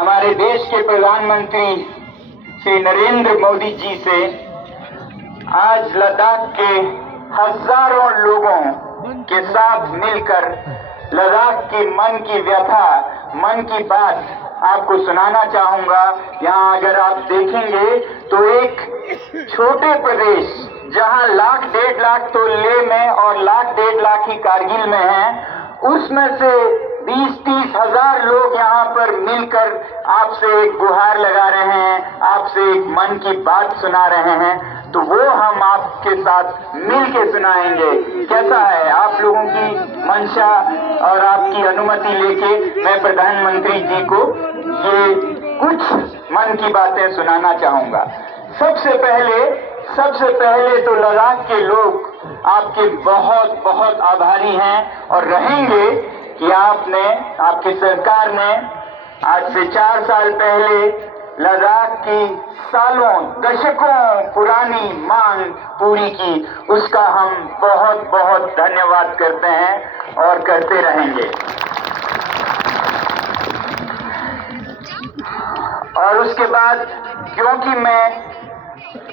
हमारे देश के प्रधानमंत्री श्री नरेंद्र मोदी जी से आज लद्दाख के हजारों लोगों के साथ मिलकर लद्दाख की मन की व्यथा, मन की बात आपको सुनाना चाहूंगा। यहाँ अगर आप देखेंगे तो एक छोटे प्रदेश जहाँ 1,00,000-1,50,000 तो लेह में और 1,00,000-1,50,000 ही कारगिल में हैं, उसमें से 20-30 हजार लोग यहाँ पर मिलकर आपसे एक गुहार लगा रहे हैं, आपसे एक मन की बात सुना रहे हैं, तो वो हम आपके साथ मिल के सुनाएंगे। कैसा है? आप लोगों की मंशा और आपकी अनुमति लेके मैं प्रधानमंत्री जी को ये कुछ मन की बातें सुनाना चाहूंगा। सबसे पहले तो लद्दाख के लोग आपके बहुत बहुत आभारी हैं और रहेंगे कि आपकी सरकार ने आज से 4 साल पहले लद्दाख की सालों दशकों पुरानी मांग पूरी की। उसका हम बहुत बहुत धन्यवाद करते हैं और करते रहेंगे। और उसके बाद क्योंकि मैं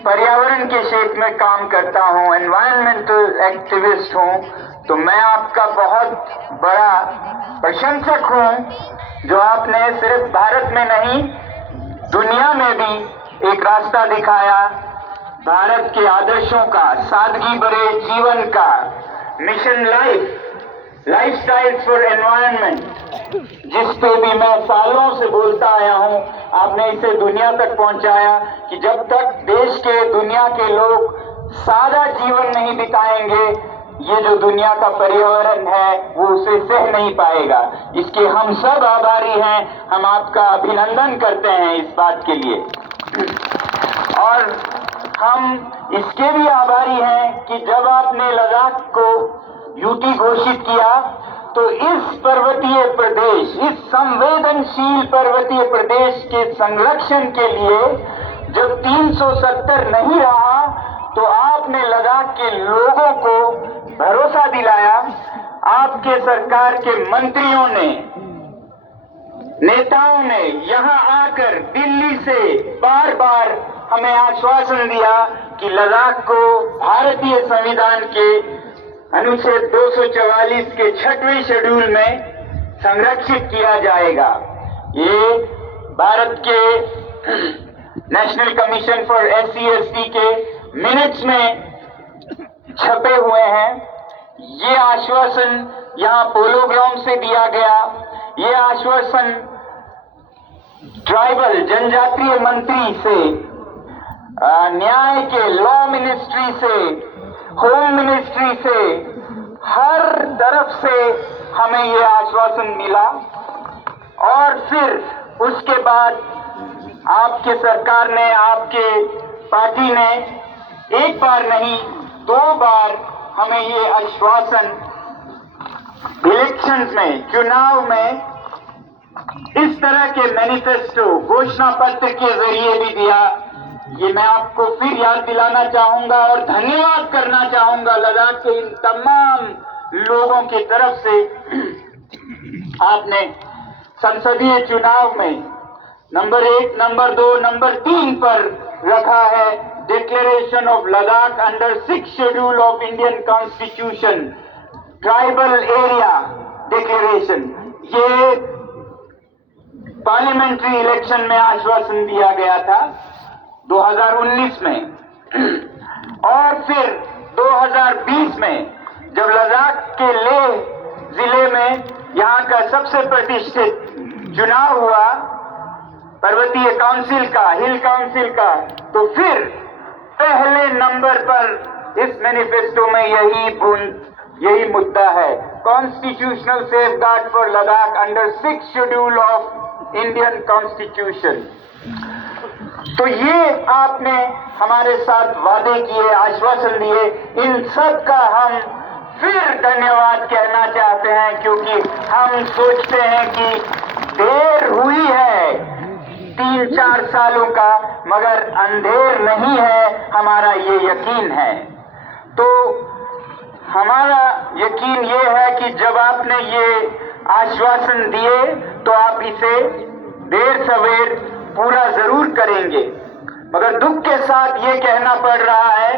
पर्यावरण के क्षेत्र में काम करता हूँ, एनवायरमेंटल एक्टिविस्ट हूँ, तो मैं आपका बहुत बड़ा प्रशंसक हूँ जो आपने सिर्फ भारत में नहीं दुनिया में भी एक रास्ता दिखाया भारत के आदर्शों का, सादगी भरे जीवन का, मिशन लाइफस्टाइल्स फॉर एनवायरनमेंट, जिस पे भी मैं सालों से बोलता आया हूँ। आपने इसे दुनिया तक पहुंचाया कि जब तक देश के दुनिया के लोग सादा जीवन नहीं बिताएंगे, ये जो दुनिया का पर्यावरण है वो उसे सह नहीं पाएगा। इसके हम सब आभारी हैं, हम आपका अभिनंदन करते हैं इस बात के लिए। और हम इसके भी आभारी हैं कि जब आपने लद्दाख को यूटी घोषित किया तो इस पर्वतीय प्रदेश, इस संवेदनशील पर्वतीय प्रदेश के संरक्षण के लिए जब 370 नहीं रहा तो आपने लद्दाख के लोगों को भरोसा दिलाया। आपके सरकार के मंत्रियों ने, नेताओं ने यहाँ आकर दिल्ली से बार बार हमें आश्वासन दिया कि लद्दाख को भारतीय संविधान के अनुच्छेद 244 के 6वें शेड्यूल में संरक्षित किया जाएगा। ये भारत के नेशनल कमीशन फॉर SC/ST के मिनट्स में छपे हुए हैं। ये आश्वासन यहाँ पोलो ग्राउंड से दिया गया। ये आश्वासन ट्राइबल जनजातीय मंत्री से, न्याय के लॉ मिनिस्ट्री से, होम मिनिस्ट्री से, हर तरफ से हमें ये आश्वासन मिला। और फिर उसके बाद आपके सरकार ने, आपके पार्टी ने एक बार नहीं 2 बार हमें ये आश्वासन इलेक्शंस में, चुनाव में इस तरह के मैनिफेस्टो, घोषणा पत्र के जरिए भी दिया। ये मैं आपको फिर याद दिलाना चाहूंगा और धन्यवाद करना चाहूंगा लद्दाख के इन तमाम लोगों की तरफ से। आपने संसदीय चुनाव में नंबर 1, नंबर 2, नंबर 3 पर रखा है declaration of Ladakh under 6th schedule of Indian constitution, tribal area declaration. ये पार्लियामेंट्री इलेक्शन में आश्वासन दिया गया था 2019 में। और फिर 2020 में जब लद्दाख के लेह जिले में यहाँ का सबसे प्रतिष्ठित चुनाव हुआ पर्वतीय काउंसिल का, हिल काउंसिल का, तो फिर पहले नंबर पर इस मैनिफेस्टो में यही मुद्दा है, constitutional safeguard for Ladakh under 6th schedule of Indian constitution. तो ये आपने हमारे साथ वादे किए, आश्वासन दिए, इन सब का हम फिर धन्यवाद कहना चाहते हैं, क्योंकि हम सोचते हैं कि देर हुई है 3-4 सालों का, मगर अंधेर नहीं है, हमारा ये यकीन है। तो हमारा यकीन ये है कि जब आपने ये आश्वासन दिए तो आप इसे देर सवेर पूरा जरूर करेंगे। मगर दुख के साथ ये कहना पड़ रहा है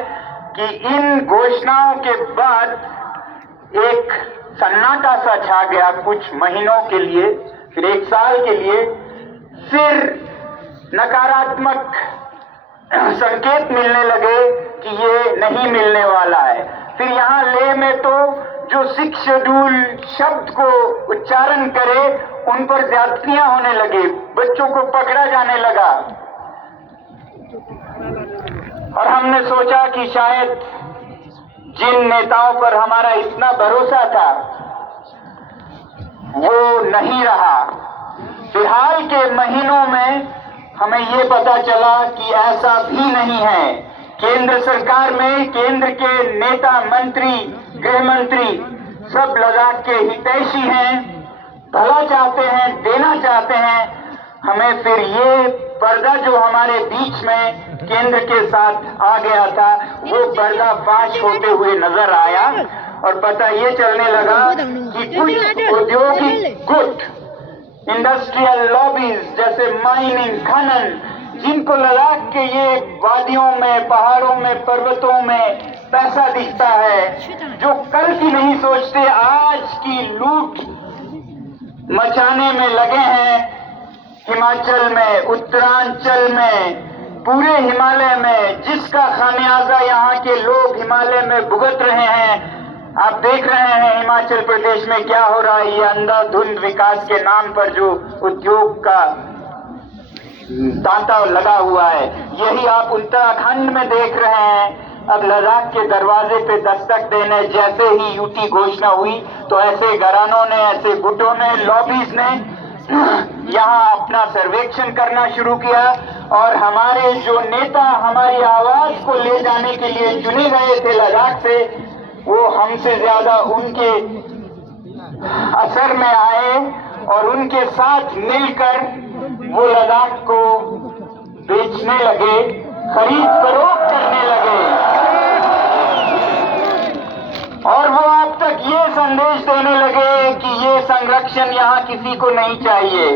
कि इन घोषणाओं के बाद एक सन्नाटा सा छा गया कुछ महीनों के लिए, फिर एक साल के लिए, फिर नकारात्मक संकेत मिलने लगे कि ये नहीं मिलने वाला है। फिर यहाँ ले में तो जो 6 शेड्यूल शब्द को उच्चारण करे उन पर ज्यादतियां होने लगी, बच्चों को पकड़ा जाने लगा। और हमने सोचा कि शायद जिन नेताओं पर हमारा इतना भरोसा था वो नहीं रहा। फिलहाल के महीनों में हमें ये पता चला कि ऐसा भी नहीं है। केंद्र सरकार में केंद्र के नेता, मंत्री, गृह मंत्री सब लद्दाख के हितैषी हैं, भला चाहते हैं, देना चाहते हैं। हमें फिर ये पर्दा जो हमारे बीच में केंद्र के साथ आ गया था वो पर्दा फाश होते हुए नजर आया और पता ये चलने लगा कि कुछ औद्योगिक गुट, इंडस्ट्रियल लॉबीज जैसे माइनिंग, खनन, जिनको लद्दाख के ये वादियों में, पहाड़ों में, पर्वतों में पैसा दिखता है, जो कल की नहीं सोचते, आज की लूट मचाने में लगे हैं। हिमाचल में, उत्तरांचल में, पूरे हिमालय में, जिसका खामियाजा यहाँ के लोग हिमालय में भुगत रहे हैं। आप देख रहे हैं हिमाचल प्रदेश में क्या हो रहा है। ये अंधाधुंध विकास के नाम पर जो उद्योग का तांता लगा हुआ है, यही आप उत्तराखंड में देख रहे हैं। अब लद्दाख के दरवाजे पे दस्तक देने जैसे ही यूटी घोषणा हुई तो ऐसे घरानों ने, ऐसे गुटों ने, लॉबीज ने यहाँ अपना सर्वेक्षण करना शुरू किया और हमारे जो नेता हमारी आवाज को ले जाने के लिए चुने गए थे लद्दाख से, वो हमसे ज्यादा उनके असर में आए और उनके साथ मिलकर वो लद्दाख को बेचने लगे, खरीद फरोख्त करने लगे। और वो आप तक ये संदेश देने लगे कि ये संरक्षण यहाँ किसी को नहीं चाहिए।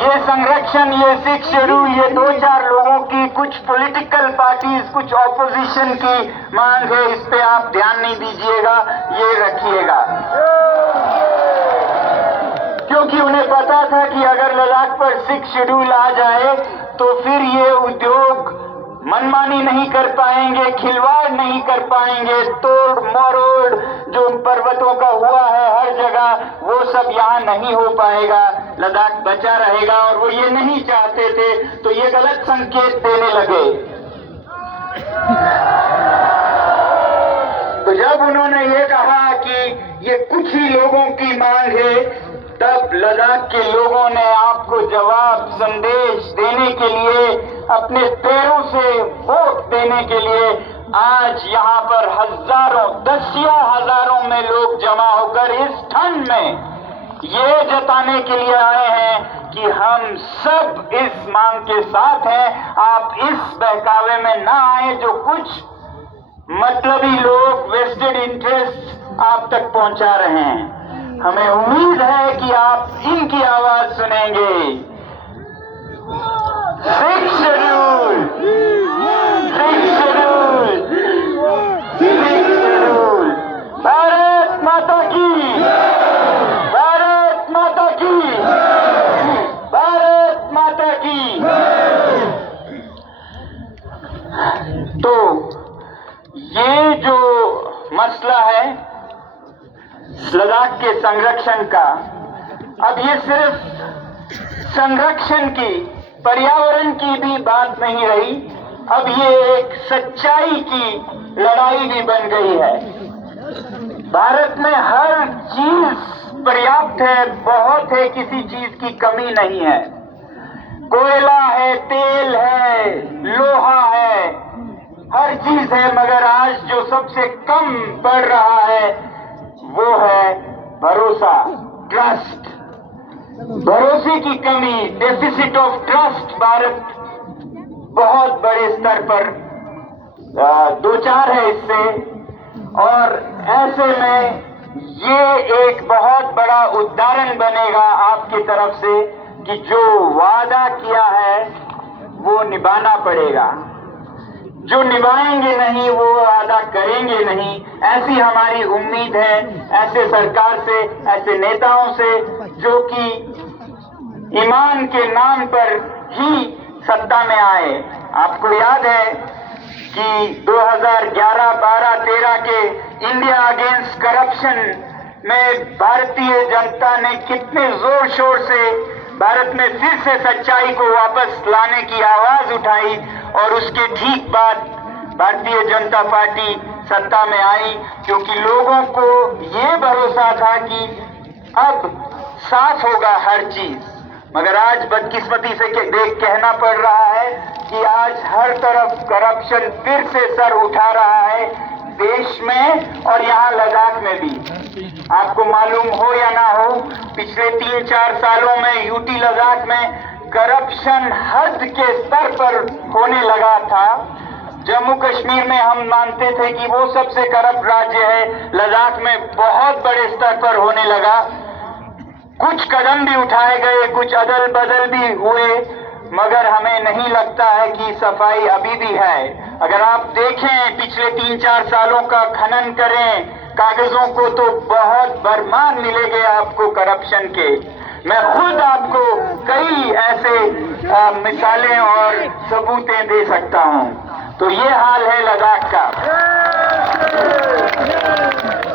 ये संरक्षण, ये 6 शेड्यूल, ये 2-4 लोगों की, कुछ पॉलिटिकल पार्टीज, कुछ ऑपोजिशन की मांग है, इस पे आप ध्यान नहीं दीजिएगा, ये रखिएगा। क्योंकि उन्हें पता था कि अगर लद्दाख पर 6 शेड्यूल आ जाए तो फिर ये उद्योग मनमानी नहीं कर पाएंगे, खिलवाड़ नहीं कर पाएंगे, तोड़ मरोड़ जो पर्वतों का हुआ है हर जगह, वो सब यहाँ नहीं हो पाएगा, लद्दाख बचा रहेगा। और वो ये नहीं चाहते थे, तो ये गलत संकेत देने लगे। तो जब उन्होंने ये कहा कि ये कुछ ही लोगों की मांग है, तब लद्दाख के लोगों ने आपको जवाब संदेश देने के लिए, अपने पैरों से वोट देने के लिए आज यहाँ पर हजारों, दसियों हजारों में लोग जमा होकर इस ठंड में ये जताने के लिए आए हैं कि हम सब इस मांग के साथ हैं। आप इस बहकावे में ना आए जो कुछ मतलबी लोग, वेस्टेड इंटरेस्ट आप तक पहुंचा रहे हैं। हमें उम्मीद है कि आप इनकी आवाज सुनेंगे। 6 शेड्यूल, 6 शेड्यूल, 6 शेड्यूल। भारत माता की, भारत माता की, भारत माता की। तो ये जो मसला है लद्दाख के संरक्षण का, अब ये सिर्फ संरक्षण की, पर्यावरण की भी बात नहीं रही, अब ये एक सच्चाई की लड़ाई भी बन गई है। भारत में हर चीज पर्याप्त है, बहुत है, किसी चीज की कमी नहीं है। कोयला है, तेल है, लोहा है, हर चीज है, मगर आज जो सबसे कम बढ़ रहा है वो है भरोसा, ट्रस्ट। भरोसे की कमी, डेफिसिट ऑफ ट्रस्ट भारत बहुत बड़े स्तर पर दो चार है इससे। और ऐसे में ये एक बहुत बड़ा उदाहरण बनेगा आपकी तरफ से कि जो वादा किया है वो निभाना पड़ेगा। जो निभाएंगे नहीं वो वादा करेंगे नहीं, ऐसी हमारी उम्मीद है ऐसे सरकार से, ऐसे नेताओं से जो कि ईमान के नाम पर ही सत्ता में आए। आपको याद है कि 2011, 12, 13 के इंडिया अगेंस्ट करप्शन में भारतीय जनता ने कितने जोर शोर से भारत में फिर से सच्चाई को वापस लाने की आवाज उठाई और उसके ठीक बाद भारतीय जनता पार्टी सत्ता में आई, क्योंकि लोगों को ये भरोसा था कि अब साफ होगा हर चीज। मगर आज बदकिस्मती से कहना पड़ रहा है कि आज हर तरफ करप्शन फिर से सर उठा रहा है देश में और यहाँ लद्दाख में भी। आपको मालूम हो या ना हो, पिछले 3-4 सालों में यूटी लद्दाख में करप्शन हद के स्तर पर होने लगा था। जम्मू कश्मीर में हम मानते थे कि वो सबसे करप्ट राज्य है, लद्दाख में बहुत बड़े स्तर पर होने लगा। कुछ कदम भी उठाए गए, कुछ अदल बदल भी हुए, मगर हमें नहीं लगता है कि सफाई अभी भी है। अगर आप देखें पिछले 3-4 सालों का खनन करें कागजों को तो बहुत बरमान मिलेंगे आपको करप्शन के। मैं खुद आपको कई ऐसे मिसालें और सबूतें दे सकता हूं। तो ये हाल है लद्दाख का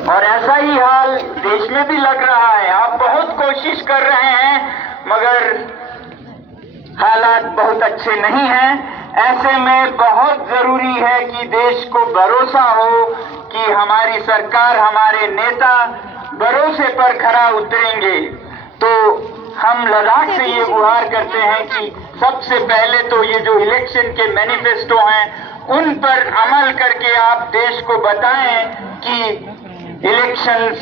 और ऐसा ही हाल देश में भी लग रहा है। आप बहुत कोशिश कर रहे हैं मगर हालात बहुत अच्छे नहीं हैं। ऐसे में बहुत जरूरी है कि देश को भरोसा हो कि हमारी सरकार, हमारे नेता भरोसे पर खरा उतरेंगे। तो हम लद्दाख से ये गुहार करते हैं कि सबसे पहले तो ये जो इलेक्शन के मैनिफेस्टो हैं उन पर अमल करके आप देश को बताएं कि इलेक्शंस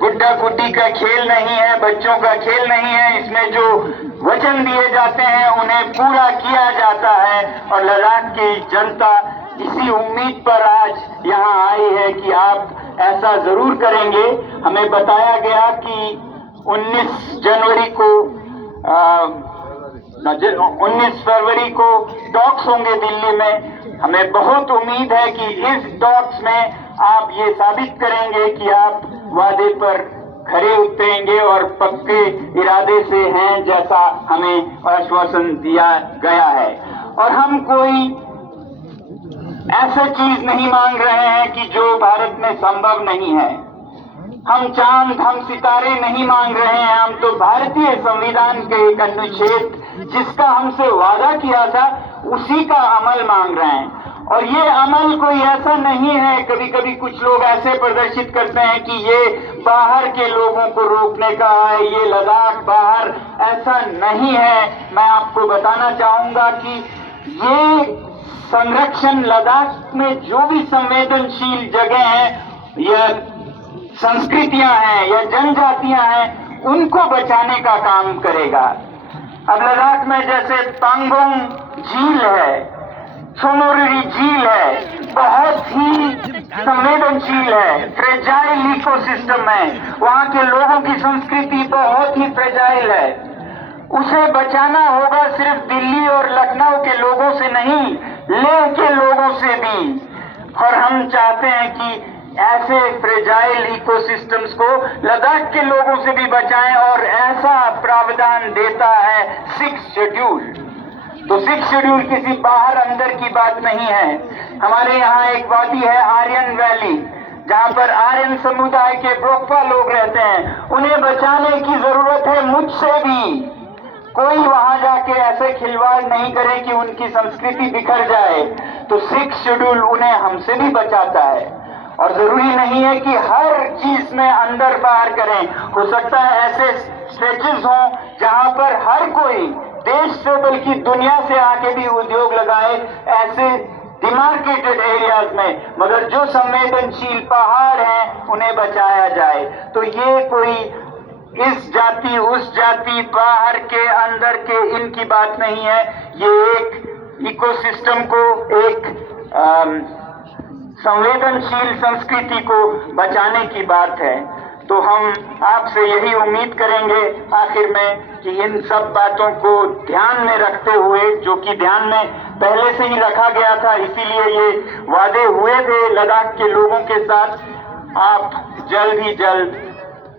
गुड्डा गुड्डी का खेल नहीं है, बच्चों का खेल नहीं है। इसमें जो वचन दिए जाते हैं उन्हें पूरा किया जाता है और लद्दाख की जनता इसी उम्मीद पर आज यहाँ आई है कि आप ऐसा जरूर करेंगे। हमें बताया गया कि 19 फरवरी को टॉक्स होंगे दिल्ली में। हमें बहुत उम्मीद है कि इस टॉक्स में आप ये साबित करेंगे कि आप वादे पर खरे उतरेंगे और पक्के इरादे से हैं जैसा हमें आश्वासन दिया गया है। और हम कोई ऐसा चीज नहीं मांग रहे हैं कि जो भारत में संभव नहीं है। हम चांद, हम सितारे नहीं मांग रहे हैं। हम तो भारतीय संविधान के एक अनुच्छेद जिसका हमसे वादा किया था उसी का अमल मांग रहे हैं। और ये अमल कोई ऐसा नहीं है, कभी कभी कुछ लोग ऐसे प्रदर्शित करते हैं कि ये बाहर के लोगों को रोकने का है, ये लद्दाख बाहर, ऐसा नहीं है। मैं आपको बताना चाहूंगा कि ये संरक्षण लद्दाख में जो भी संवेदनशील जगह हैं या संस्कृतियां हैं या जनजातियां हैं उनको बचाने का काम करेगा। अब लद्दाख में जैसे पांगोंग झील है, सोनोरी झील है, बहुत ही संवेदनशील है, फ्रेजाइल इकोसिस्टम है। वहाँ के लोगों की संस्कृति बहुत ही फ्रेजाइल है। उसे बचाना होगा सिर्फ दिल्ली और लखनऊ के लोगों से नहीं, लेह के लोगों से भी। और हम चाहते हैं कि ऐसे फ्रेजाइल इकोसिस्टम्स को लद्दाख के लोगों से भी बचाएं और ऐसा प्रावधान देता है 6th शेड्यूल। तो 6th शेड्यूल किसी बाहर अंदर की बात नहीं है। हमारे यहाँ एक वादी है आर्यन वैली, जहाँ पर आर्यन समुदाय के ब्रोकपा लोग रहते हैं। उन्हें बचाने की जरूरत है मुझसे भी। कोई वहां जाके ऐसे खिलवाड़ नहीं करे कि उनकी संस्कृति बिखर जाए। तो 6th शेड्यूल उन्हें हमसे भी बचाता है। और जरूरी नहीं है कि हर चीज में अंदर बाहर करें। हो सकता है ऐसे स्ट्रेचेस हों जहां पर हर कोई देश से बल्कि दुनिया से आके भी उद्योग लगाए, ऐसे डिमार्केटेड एरियाज में। मगर जो संवेदनशील पहाड़ हैं उन्हें बचाया जाए। तो ये कोई इस जाति उस जाति, बाहर के अंदर के इनकी बात नहीं है। ये एक इकोसिस्टम को, एक संवेदनशील संस्कृति को बचाने की बात है। तो हम आपसे यही उम्मीद करेंगे आखिर में कि इन सब बातों को ध्यान में रखते हुए, जो कि ध्यान में पहले से ही रखा गया था, इसीलिए ये वादे हुए थे लद्दाख के लोगों के साथ, आप जल्द ही जल्द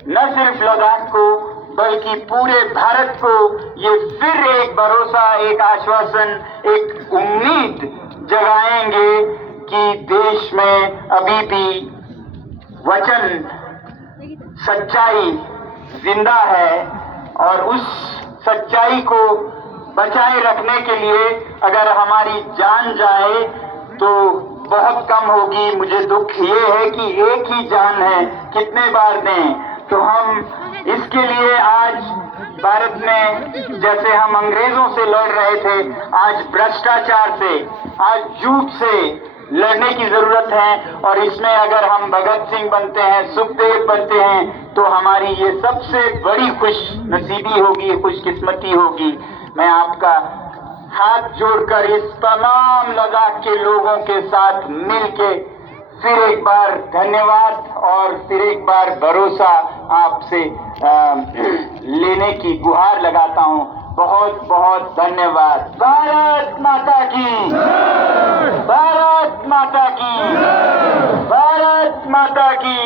न सिर्फ लद्दाख को बल्कि पूरे भारत को ये फिर एक भरोसा, एक आश्वासन, एक उम्मीद जगाएंगे कि देश में अभी भी वचन, सच्चाई जिंदा है और उस सच्चाई को बचाए रखने के लिए अगर हमारी जान जाए तो बहुत कम होगी। मुझे दुख ये है कि एक ही जान है, कितने बार दें। तो हम इसके लिए आज भारत में जैसे हम अंग्रेजों से लड़ रहे थे, आज भ्रष्टाचार से, आज झूठ से लड़ने की जरूरत है। और इसमें अगर हम भगत सिंह बनते हैं, सुखदेव बनते हैं, तो हमारी ये सबसे बड़ी खुश नसीबी होगी, खुशकिस्मती होगी। मैं आपका हाथ जोड़कर इस तमाम लद्दाख के लोगों के साथ मिलके फिर एक बार धन्यवाद और फिर एक बार भरोसा आपसे लेने की गुहार लगाता हूं। बहुत बहुत धन्यवाद। भारत माता की, भारत माता की, भारत माता की।